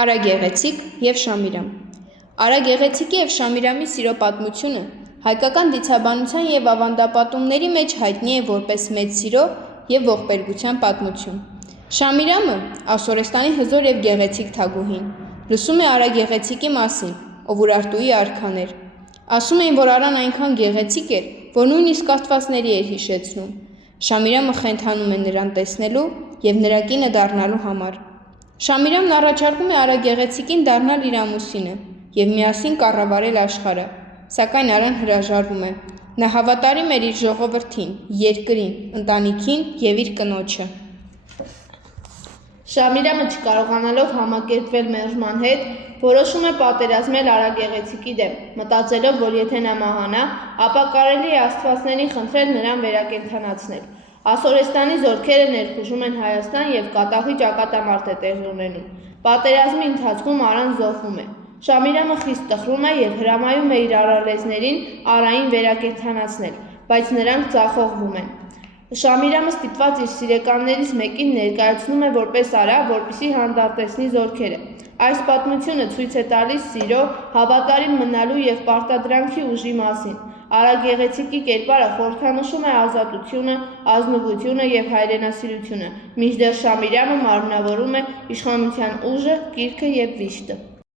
Արա Գեղեցիկ և Շամիրամ Արա Գեղեցիկի և Շամիրամի սիրո պատմությունը հայկական դիցաբանության և ավանդապատումների մեջ հայտնի է որպես մեծ սիրո և ողբերգության պատմություն։ Շամիրամը Ասորեստանի հզոր և գեղեցիկ թագուհին լսում է Արա Գեղեցիկի մասին, ով Ուրարտուի արքան էր։ Ասում էին, որ Արան այնքան գեղեցիկ էր, որ նույնիսկ աստվածների էր հիշեցնում։ Շամիրամը խենթանում է նրան տեսնելու և նրա կինը դառնալու համար։ Շամիրամն առաջարկում է Արա Գեղեցիկին դառնալ իր ամուսինը և միասին կառավարել աշխարհը, սակայն Արան հրաժարվում է։ Նա հավատարիմ էր իր ժողովրդին, երկրին, ընտանիքին և իր կնոջը։ Շամիրամը չկարողանալով համակերպվել մերժման հետ, որոշում է պատերազմել Արա Գեղեցիկի դեմ, մտածելով, որ եթե նա մահանա, ապա կարելի է աստվածներին խնդրել նրան վերակենդանացնել։ Ասորեստանի զորքերը ներխուժում են Հայաստան և կատաղի ճակատամարտ է տեղի ունենում։ Պատերազմի ընթացքում Արան զոհվում է։ Շամիրամը խիստ տխրում է և հրամայում է իր արարածներին Արային վերակենդանացնել, բայց նրանք ձախողվում են։ Շամիրամը ստիպված իր սիրեկաններից մեկին ներկայացնում է որպես Արա, որպեսզի հանդարտեցնի զորքերը։ Այս պատմությունը ցույց է տալիս սիրո, հավատարիմ մնալու և պարտադրանքի ուժի մասին։ Արա Գեղեցիկի կերպարը խորհրդանշում է ազատությունը, ազնվությունը և հայրենասիրությունը, մինչդեռ Շամիրամը մարմնավորում է իշխանության ուժը, կիրքը և վիշտը։